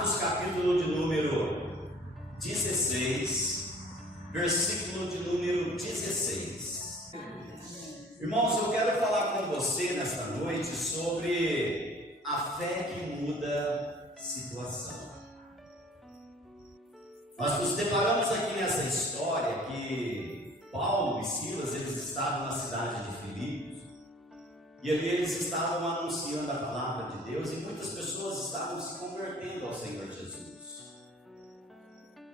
Atos capítulo de número 16, versículo de número 16. Irmãos, eu quero falar com você nesta noite sobre a fé que muda situação. Nós nos deparamos aqui nessa história que Paulo e Silas, eles estavam na cidade de Filipos, e ali eles estavam anunciando a palavra de Deus, e muitas pessoas estavam se convertendo ao Senhor Jesus.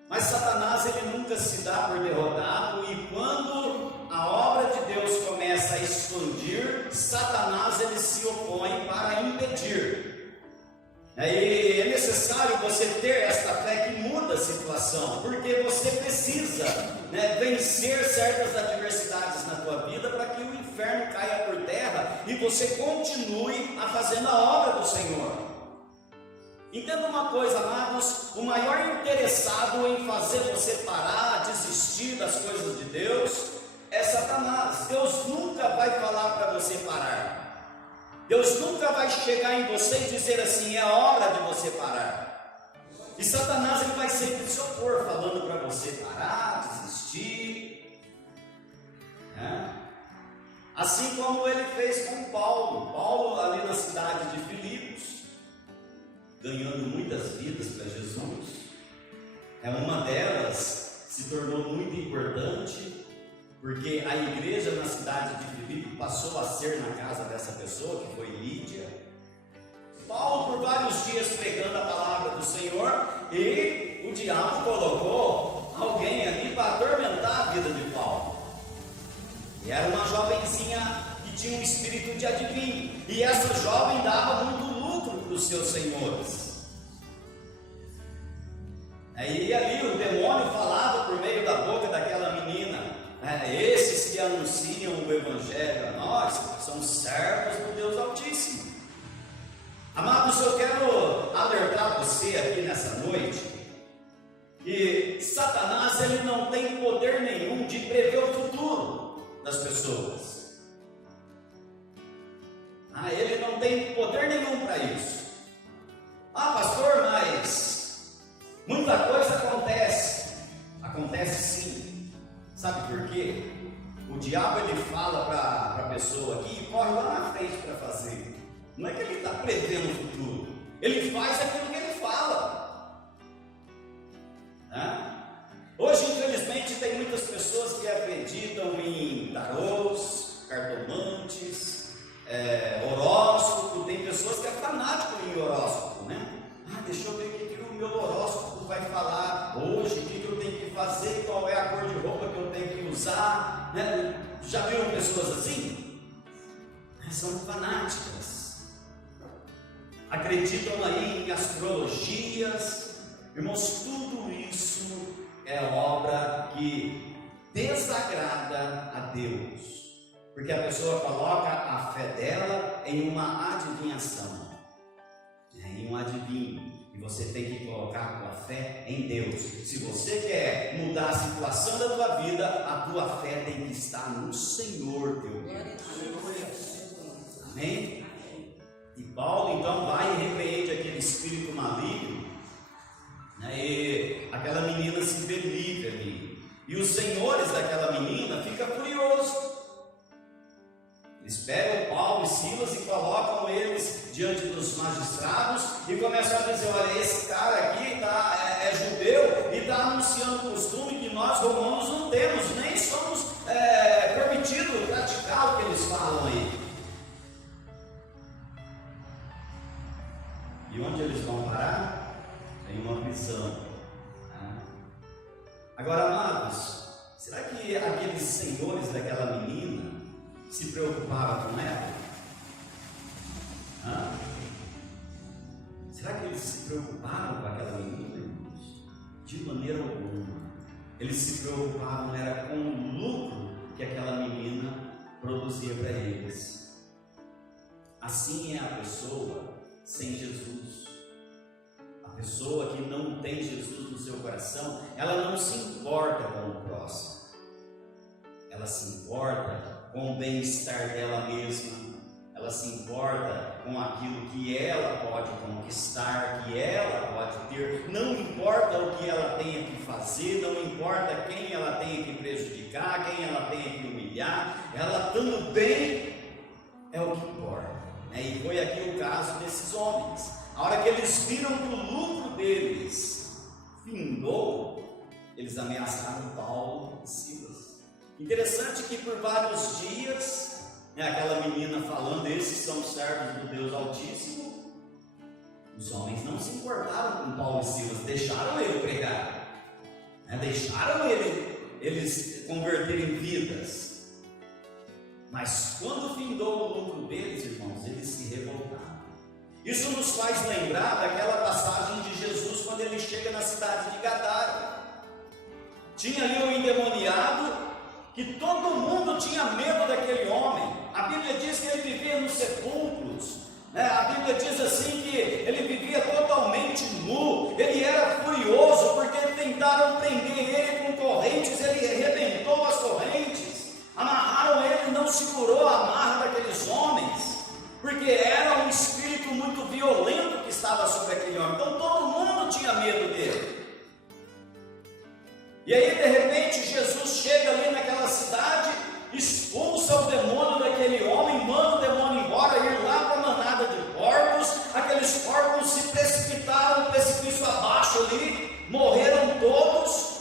Mas Satanás, ele nunca se dá por derrotado, e quando a obra de Deus começa a expandir, Satanás, ele se opõe para impedir. E é necessário você ter esta fé que muda a situação, porque você precisa vencer certas adversidades na tua vida para que o inferno caia por terra e você continue a fazendo a obra do Senhor. Entenda uma coisa, amados: o maior interessado em fazer você parar, desistir das coisas de Deus é Satanás. Deus nunca vai falar para você parar. Deus nunca vai chegar em você e dizer assim: é a hora de você parar. E Satanás, ele vai sempre se opor, falando para você parar, desistir, Assim como ele fez com Paulo. Paulo, ali na cidade de Filipos, ganhando muitas vidas para Jesus. Uma delas se tornou muito importante, porque a igreja na cidade de Filipe passou a ser na casa dessa pessoa, que foi Lídia. Paulo, por vários dias pregando a palavra do Senhor, e o diabo colocou alguém ali para atormentar a vida de Paulo. E era uma jovenzinha que tinha um espírito de adivinho, e essa jovem dava muito lucro para os seus senhores. E ali o demônio falava por meio da boca daquela menina: esses que anunciam o Evangelho a nós são servos do Deus Altíssimo. Amados, eu quero alertar você aqui nessa noite que Satanás, ele não tem poder nenhum de prever o futuro das pessoas. Ele não tem poder nenhum para isso. Pastor, mas muita coisa acontece. Acontece sim. Sabe por quê? O diabo, ele fala para a pessoa aqui e corre lá na frente para fazer. Não é que ele está prevendo o futuro, ele faz aquilo que ele fala. Hoje, infelizmente, tem muitas pessoas que acreditam em tarôs, cartomantes, horóscopo. Tem pessoas que é fanático em horóscopo, deixa eu ver o que o meu horóscopo vai falar hoje, o que eu tenho que fazer, qual é a cor de roupa que eu tenho que usar. Já viram pessoas assim? São fanáticas. Acreditam aí em astrologias. Irmãos, tudo isso é obra que desagrada a Deus, porque a pessoa coloca a fé dela em uma adivinhação, em um adivinho. E você tem que colocar a tua fé em Deus. Se você quer mudar a situação da tua vida, a tua fé tem que estar no Senhor teu Deus. Amém? E Paulo então vai e repreende aquele espírito maligno, e aquela menina se vê livre ali. E os senhores daquela menina ficam furiosos. Eles pegam Paulo e Silas e colocam eles diante dos magistrados e começam a dizer: olha, esse cara aqui é judeu e está anunciando um costume que nós romanos não temos, nem somos permitidos praticar o que eles falam aí. E onde eles vão parar? Em uma prisão. Agora, amados, será que aqueles senhores daquela menina se preocupavam com ela? Será que eles se preocuparam com aquela menina, irmãos? De maneira alguma. Eles se preocupavam era com o lucro que aquela menina produzia para eles. Assim é a pessoa sem Jesus. A pessoa que não tem Jesus no seu coração, ela não se importa com o próximo, ela se importa com o bem-estar dela mesma, ela se importa com aquilo que ela pode conquistar, que ela pode ter, não importa o que ela tenha que fazer, não importa quem ela tenha que prejudicar, quem ela tenha que humilhar, ela estando bem é o que importa, né? E foi aqui o caso desses homens. A hora que eles viram que o lucro deles findou, eles ameaçaram Paulo e Silas. Interessante que por vários dias, aquela menina falando, esses são servos do Deus Altíssimo, os homens não se importaram com Paulo e Silas, deixaram ele pregar, deixaram eles converterem vidas. Mas quando findou o lucro deles, irmãos, eles se revoltaram. Isso nos faz lembrar daquela passagem de Jesus quando ele chega na cidade de Gadara. Tinha ali um endemoniado, que todo mundo tinha medo daquele homem. A Bíblia diz que ele vivia nos sepulcros, a Bíblia diz assim que ele vivia totalmente nu, ele era furioso porque tentaram prender ele com correntes, ele arrebentou as correntes, amarraram ele, não segurou a amarra daqueles homens, porque era um espírito muito violento que estava sobre aquele homem, então todo mundo tinha medo dele. E aí de repente Jesus chega ali naquela cidade, expulsa o demônio daquele homem, manda o demônio embora, ir lá para a manada de porcos. Aqueles porcos se precipitaram o precipício abaixo ali, morreram todos,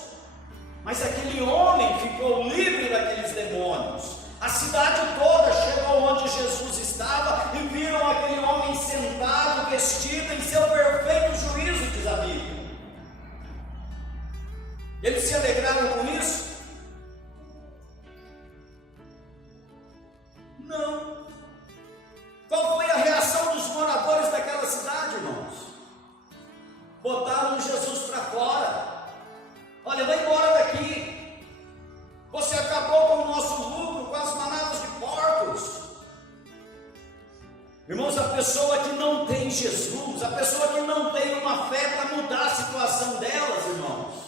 mas aquele homem ficou livre daqueles demônios. A cidade toda chegou onde Jesus estava e viram aquele homem sentado, vestido em seu perfeito juízo, diz a Bíblia. Eles se alegraram com isso? Não. Qual foi a reação dos moradores daquela cidade, irmãos? Botaram Jesus para fora. Olha, vai embora daqui. Você acabou com o nosso lucro, com as manadas de porcos. Irmãos, a pessoa que não tem Jesus, a pessoa que não tem uma fé para mudar a situação delas, irmãos,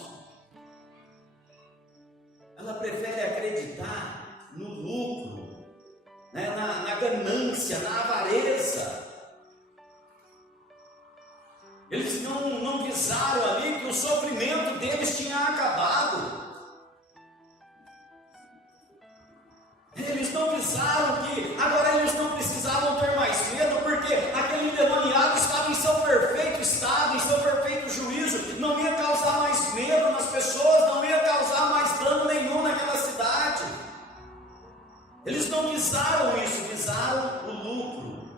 ela prefere acreditar no lucro, na ganância, na avareza. Eles não visaram ali que o sofrimento deles tinha acabado. Eles não visaram que agora eles não precisavam ter mais medo, porque aquele endemoniado estava em seu perfeito estado, em seu perfeito juízo, não ia causar mais medo nas pessoas, não ia causar mais dano nenhum naquela cidade. Eles não visaram isso, visaram o lucro.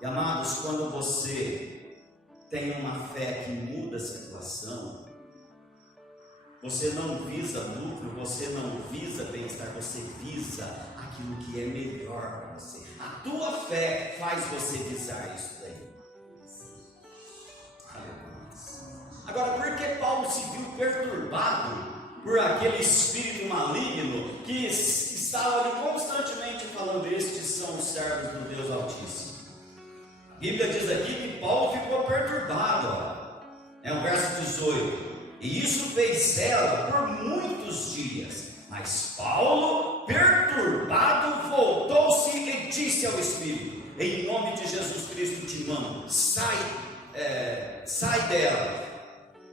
E amados, quando você tem uma fé que muda a situação, você não visa lucro, você não visa bem-estar, você visa aquilo que é melhor para você. A tua fé faz você visar isso daí. Agora, por que Paulo se viu perturbado por aquele espírito maligno que estava ali constantemente falando, estes são os servos do Deus Altíssimo? A Bíblia diz aqui que Paulo ficou perturbado, o verso 18. E isso fez ela por muitos dias. Mas Paulo, perturbado, voltou-se e disse ao Espírito: em nome de Jesus Cristo te mando, sai dela.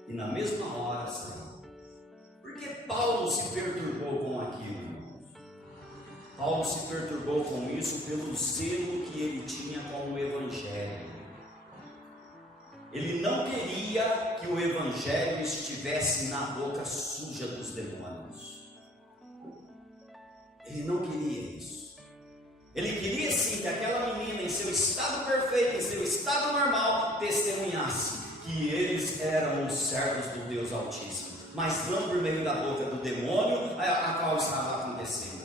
E na mesma hora saiu. Por que Paulo se perturbou com aquilo? Paulo se perturbou com isso pelo zelo que ele tinha com o Evangelho. Ele não queria que o Evangelho estivesse na boca suja dos demônios. Ele não queria isso. Ele queria sim que aquela menina, em seu estado perfeito, em seu estado normal, testemunhasse que eles eram os servos do Deus Altíssimo, mas não por meio da boca do demônio a qual estava acontecendo.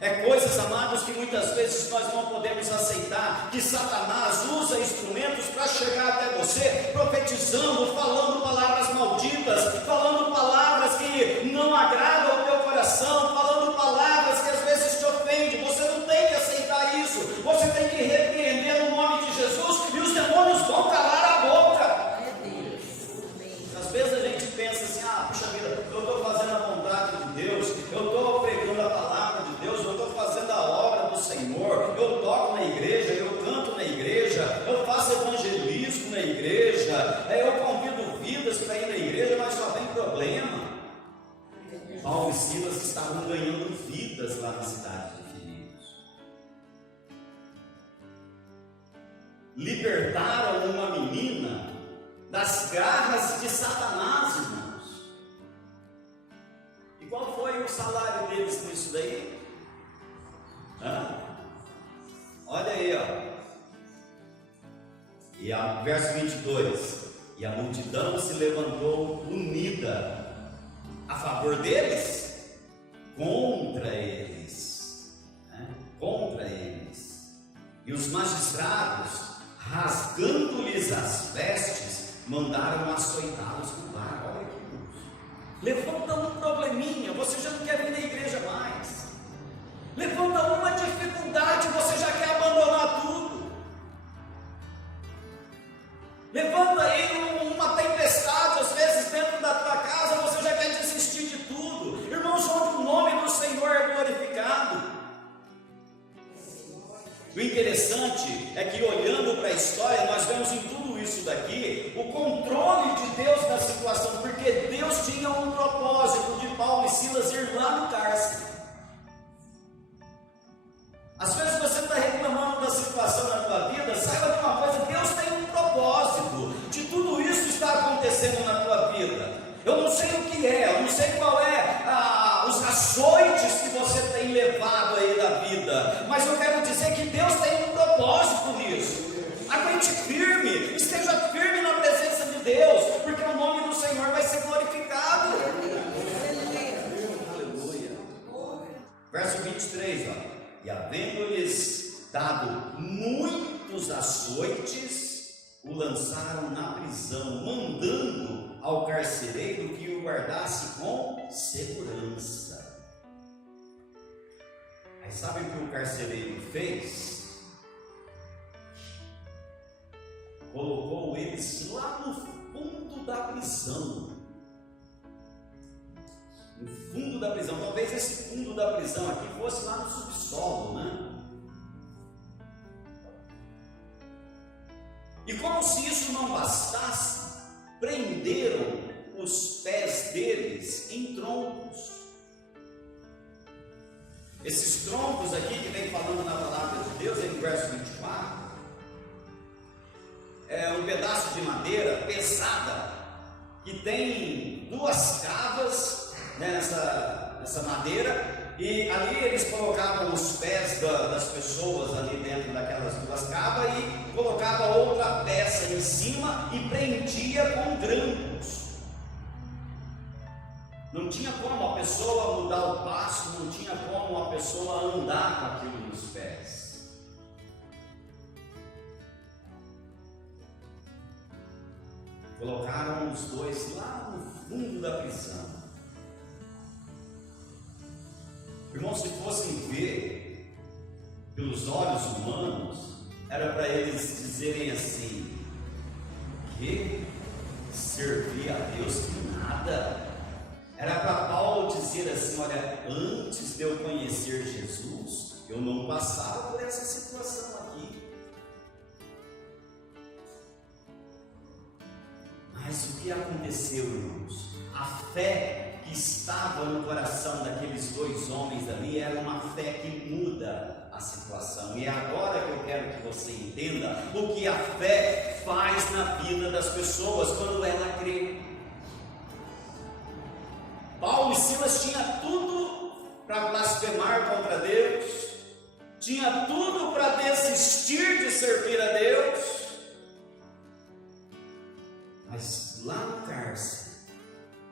É coisas, amados, que muitas vezes nós não podemos aceitar, que Satanás usa instrumentos para chegar até você, profetizando, falando palavras malditas, falando palavras que não agradam ao teu coração, falando palavras que às vezes te ofendem. Você não tem que aceitar isso, você tem que repreender no nome de Jesus, e os demônios vão calar a boca. Às vezes a gente pensa assim, puxa vida, eu estou fazendo a vontade de Deus, eu estou pregando a palavra de Deus, eu estou fazendo a obra do Senhor. e Silas estavam ganhando vidas lá na cidade de Filipos. Libertaram uma menina das garras de Satanás, irmãos. E qual foi o salário deles nisso daí? Olha aí, ó. E verso 22. E a multidão se levantou unida a favor deles, contra eles, contra eles. E os magistrados, rasgando-lhes as vestes, mandaram açoitá-los no lar. Olha aqui, levanta um probleminha, você já não quer vir na igreja mais. Levanta uma dificuldade, você já quer abandonar tudo. Levanta aí uma tempestade, às vezes dentro da tua casa, você já quer desistir de tudo. Irmãos, onde o nome do Senhor é glorificado. O interessante é que, olhando para a história, nós vemos em tudo isso daqui o controle de Deus da situação, porque Deus tinha um propósito de Paulo e Silas ir lá no cárcere. Às vezes você está reclamando da situação na tua vida, saiba de uma coisa: Deus tem um propósito de tudo isso está acontecendo na tua vida. Eu não sei o que é, eu não sei qual é os açoites que você tem levado aí da vida, mas eu quero dizer que Deus tem um propósito nisso. Aguente firme, esteja firme na presença de Deus, porque o nome do Senhor vai ser glorificado. Aleluia. Verso 23, ó. E havendo-lhes dado muitos açoites, o lançaram na prisão, mandando ao carcereiro que o guardasse com segurança. Aí sabe o que o carcereiro fez? Colocou eles lá no fundo da prisão. No fundo da prisão. Talvez esse fundo da prisão aqui fosse lá no subsolo, né? E como se isso não bastasse, prenderam os pés deles em troncos. Esses troncos aqui que vem falando na palavra de Deus, em verso 24, é um pedaço de madeira pesada, que tem duas cravas, né, nessa madeira, e ali eles colocavam os pés das pessoas ali dentro daquelas duas cravas e colocava outra peça em cima e prendia com grampos. Não tinha como a pessoa mudar o passo, não tinha como a pessoa andar com aquilo nos pés. Colocaram os dois lá no fundo da prisão. Irmãos, se fossem ver pelos olhos humanos, era para eles dizerem assim: que servir a Deus que nada. Era para Paulo dizer assim: olha, antes de eu conhecer Jesus, eu não passava por essa situação aqui. Mas o que aconteceu, irmãos? A fé que estava no coração daqueles dois homens ali era uma fé que muda a situação. E é agora que eu quero que você entenda o que a fé faz na vida das pessoas quando ela crê. Paulo e Silas tinham tudo para blasfemar contra Deus, tinha tudo para desistir de servir a Deus, mas lá no cárcere,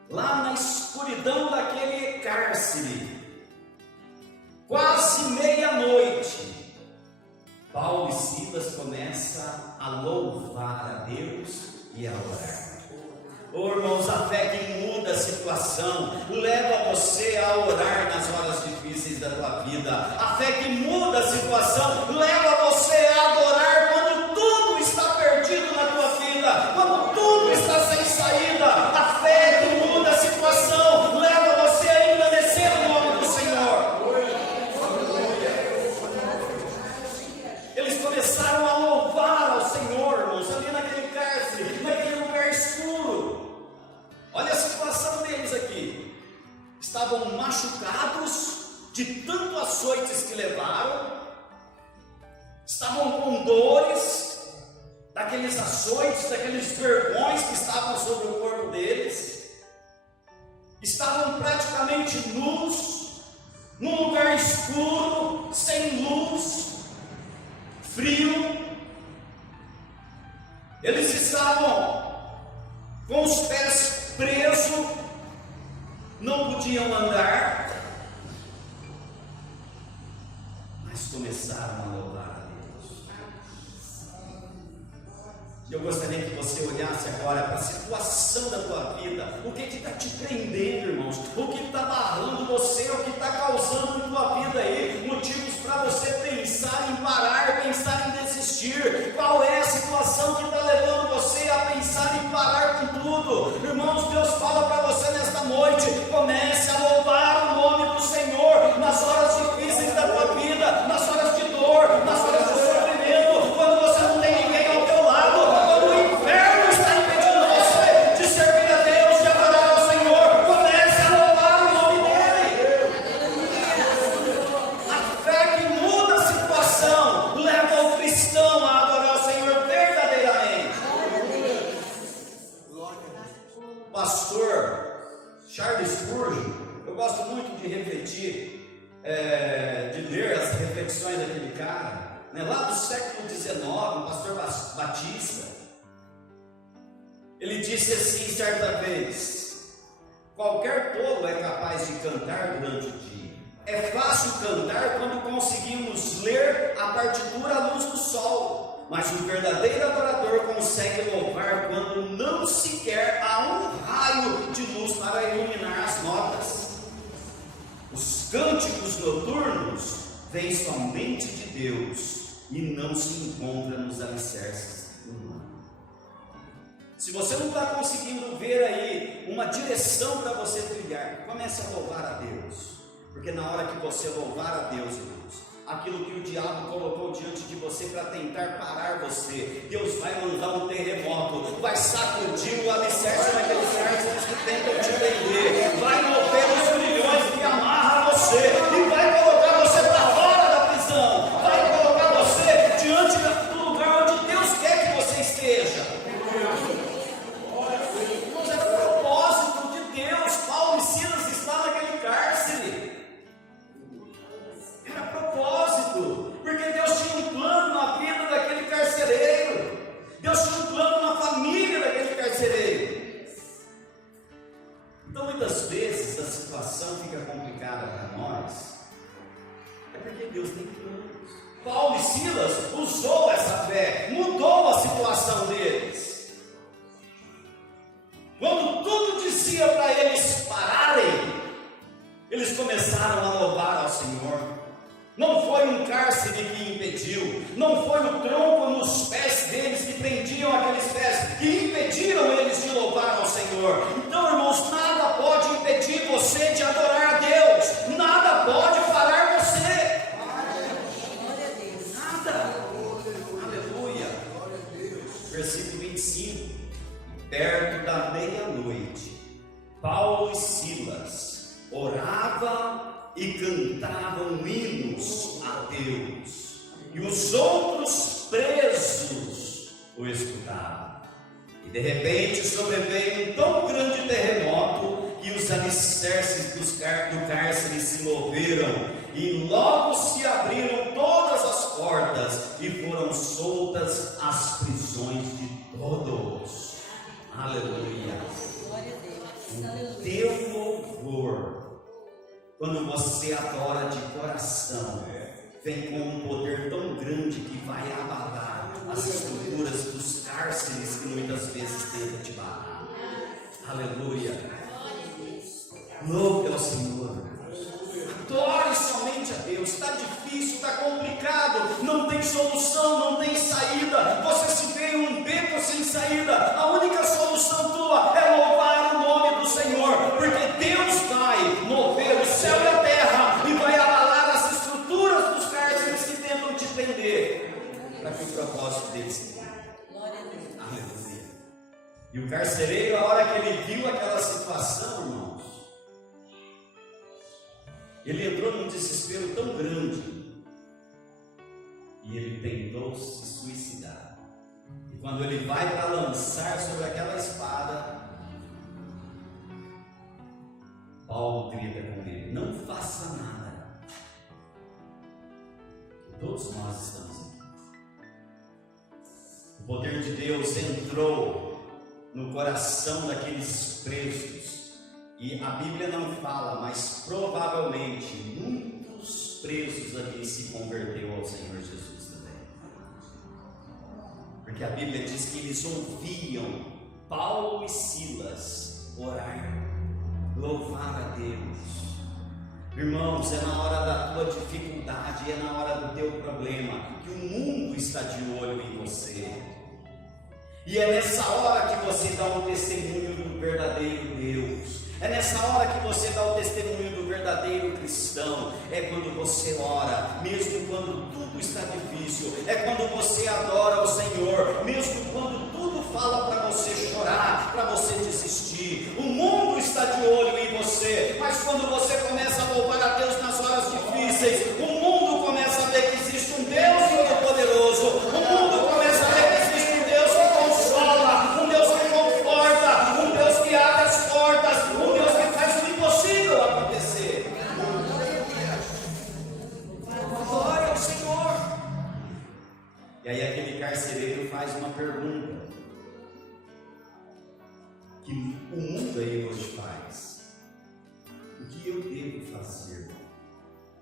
lá na escuridão daquele cárcere, quase meia-noite, Paulo e Silas começam a louvar a Deus e a orar. Oh, irmãos, a fé que muda a situação, leva você a orar nas horas difíceis da tua vida. A fé que muda a situação, leva você a adorar quando tudo está perdido na tua vida, quando tudo está sem saída. A fé que muda a situação, leva você a engrandecer o nome do Senhor. Eles começaram a louvar ao Senhor, irmãos, ali naquele cárcere, naquele lugar escuro. Olha a situação deles aqui. estavam machucados de tanto açoites que levaram, estavam com dores daqueles açoites, daqueles vergões que estavam sobre o corpo deles, estavam praticamente nus, num lugar escuro, sem luz, frio. Eles estavam com os pés presos, não podiam andar, mas começaram a louvar a Deus. Eu gostaria que você olhasse agora para a situação da tua vida. O que está te prendendo, irmãos? O que está barrando você? O que está causando na tua vida aí motivos para você pensar em parar, pensar em desistir? Qual é a situação que está levando você a pensar em parar com tudo? Irmãos, Deus fala para você nesta noite: comece a louvar o nome do Senhor nas horas difíceis da tua vida, nas horas de dor, nas horas de sofrimento, quando você não tem ninguém ao teu lado, quando o inferno está impedindo você de servir a Deus, de adorar ao Senhor. Comece a louvar o nome dEle. A fé que muda a situação leva o cristão a adorar o Senhor verdadeiramente. O pastor Charles Spurgeon, eu gosto muito de refletir, de ler as reflexões daquele cara, né, lá do século XIX, um pastor batista. Ele disse assim certa vez: qualquer tolo é capaz de cantar durante o dia. É fácil cantar quando conseguimos ler a partitura à luz do sol, mas o verdadeiro adorador consegue louvar quando não sequer há um raio de luz para iluminar as notas. Os cânticos noturnos vêm somente de Deus e não se encontram nos alicerces humanos. Se você não está conseguindo ver aí uma direção para você trilhar, comece a louvar a Deus, porque na hora que você louvar a Deus, irmãos, aquilo que o diabo colocou diante de você para tentar parar você, Deus vai mandar um terremoto, vai sacudir o alicerce naqueles cárceres que tentam te prender, vai mover os grilhões que amarram você e vai colocar você para fora da prisão, vai colocar você diante do lugar onde Deus quer que você esteja. Mas é o propósito de Deus. Paulo e Silas estavam naquele cárcere. Era propósito, porque Deus tinha um plano na vida daquele carcereiro, Deus tinha um plano na família daquele carcereiro. Então muitas vezes a situação fica complicada para nós, é porque Deus tem planos. Paulo e Silas usou essa fé, mudou a situação deles. Quando tudo dizia para eles pararem, eles começaram a louvar ao Senhor. Não foi um cárcere que impediu, não foi o tronco nos pés deles que prendiam aqueles pés, que impediram eles de louvar ao Senhor. Então, irmãos, nada pode impedir você de adorar a Deus, nada pode parar você. Nada. Aleluia. Versículo 25. Perto da meia-noite, Paulo e Silas oravam e cantavam hinos a Deus, e os outros presos o escutavam. E de repente sobreveio um tão grande terremoto que os alicerces do cárcere se moveram, e logo se abriram todas as portas e foram soltas as prisões de todos. Aleluia. O teu louvor, quando você adora de coração, vem com um poder tão grande que vai abalar as estruturas dos cárceres que muitas vezes tentam te barrar. Aleluia. Louve ao Senhor. Adore somente a Deus. Está difícil, está complicado, não tem solução, não tem saída. Você se vê em um beco sem saída. A única solução tua é louvar o nome do Senhor, porque Deus vai mover o céu e a terra e vai abalar as estruturas dos cárceres que tentam te prender, para que o propósito deles se cumpra. Aleluia. E o carcereiro, a hora que ele viu aquela situação, irmãos, Ele entrou num desespero tão grande e ele tentou se suicidar. E quando ele vai para lançar sobre aquela espada, Paulo grita com ele: não faça nada. E todos nós estamos aqui. O poder de Deus entrou no coração daqueles presos. E a Bíblia não fala, mas provavelmente muitos presos ali se converteram ao Senhor Jesus também. Porque a Bíblia diz que eles ouviam Paulo e Silas orar, louvar a Deus. Irmãos, é na hora da tua dificuldade, é na hora do teu problema, que o mundo está de olho em você. E é nessa hora que você dá um testemunho do verdadeiro Deus. É nessa hora que você dá o testemunho do verdadeiro cristão. É quando você ora, mesmo quando tudo está difícil. É quando você adora o Senhor, mesmo quando tudo fala para você chorar, para você desistir. O mundo está de olho em você, mas quando você começa a louvar a Deus nas horas difíceis, o mundo começa a ver que existe um Deus todo-poderoso. O mundo começa a ver que existe um Deus que consola, um Deus que conforta, um Deus que abre as portas, um Deus que faz o impossível acontecer. Glória ao Senhor. E aí aquele carcereiro faz uma pergunta que o mundo aí hoje faz: o que eu devo fazer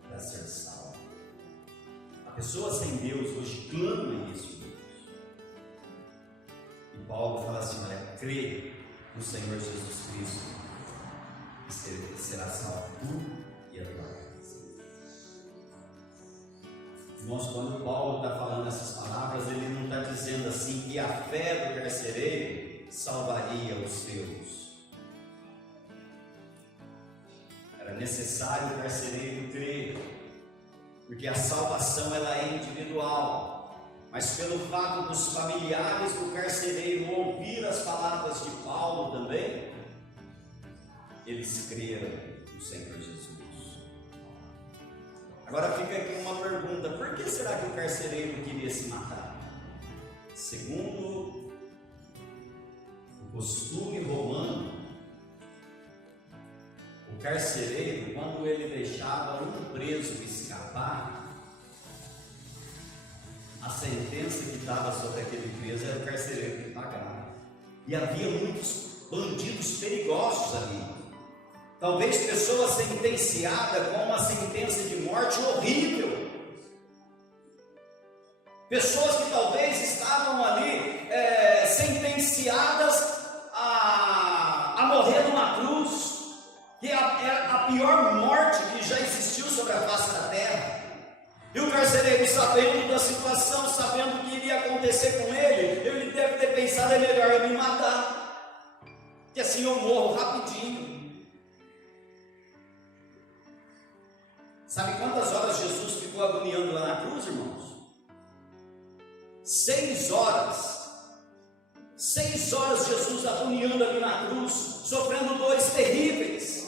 para ser salvo? A pessoa sem Deus hoje clama isso. E Paulo fala assim: olha, crê no Senhor Jesus Cristo e será salvo tu e a tua casa. Irmãos, quando Paulo está falando essas palavras, ele não está dizendo assim que a fé do carcereiro salvaria os seus. Era necessário o carcereiro crer, porque a salvação ela é individual. Mas pelo fato dos familiares do carcereiro ouvir as palavras de Paulo também, eles creram no Senhor Jesus. Agora fica aqui uma pergunta: por que será que o carcereiro queria se matar? Segundo o costume romano, o carcereiro, quando ele deixava um preso escapar, a sentença que estava sobre aquele preso era o carcereiro que pagava. E havia muitos bandidos perigosos ali. Talvez pessoas sentenciadas com uma sentença de morte horrível. Pessoas que talvez estavam ali sentenciadas a morrer numa cruz, que é a pior morte que já existiu sobre a face da terra. E o carcereiro, sabendo da situação, sabendo o que iria acontecer com ele deve ter pensado: é melhor eu me matar, que assim eu morro rapidinho. Sabe quantas horas Jesus ficou agoniando lá na cruz, irmãos? 6 horas. 6 horas Jesus agoniando ali na cruz, sofrendo dores terríveis.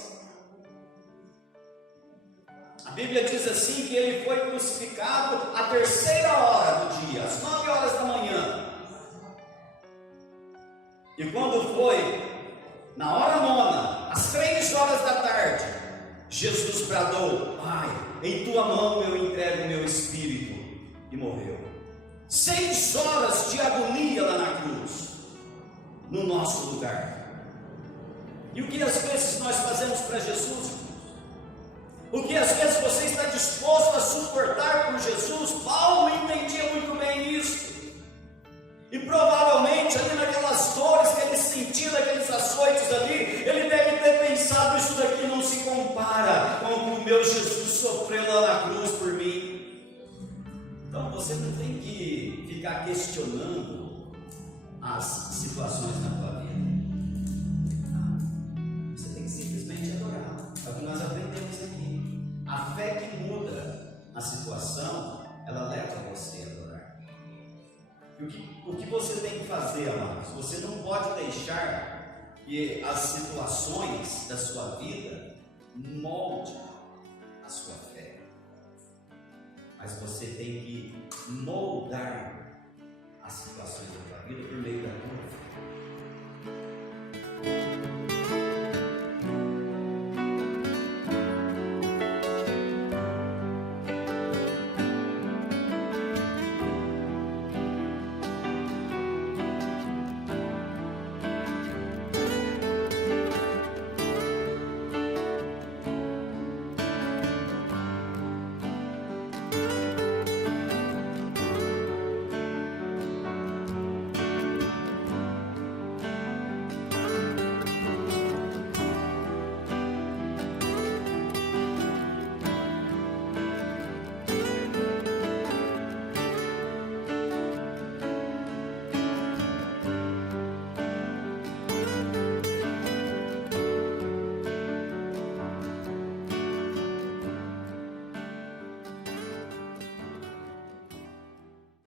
A Bíblia diz assim que ele foi crucificado à 3ª hora do dia, às 9 horas da manhã. E quando foi na hora 9, às 3 horas da tarde, Jesus bradou: Pai, em tua mão eu entrego o meu espírito. E morreu. 6 horas de agonia lá na cruz, no nosso lugar. E o que às vezes nós fazemos para Jesus? O que às vezes você está disposto a suportar por Jesus? Paulo entendia muito bem isso. E provavelmente ali naquelas dores que ele sentia, naqueles açoites ali, ele deve ter pensado: isso daqui não se compara com o que o meu Jesus sofreu lá na cruz por mim. Então você não tem que ficar questionando as situações na tua vida. Você tem que simplesmente adorar. É o que nós aprendemos aqui. A fé que muda a situação, ela leva você a adorar. E o que você tem que fazer, amados? Você não pode deixar que as situações da sua vida molde a mas você tem que moldar as situações da tua vida por meio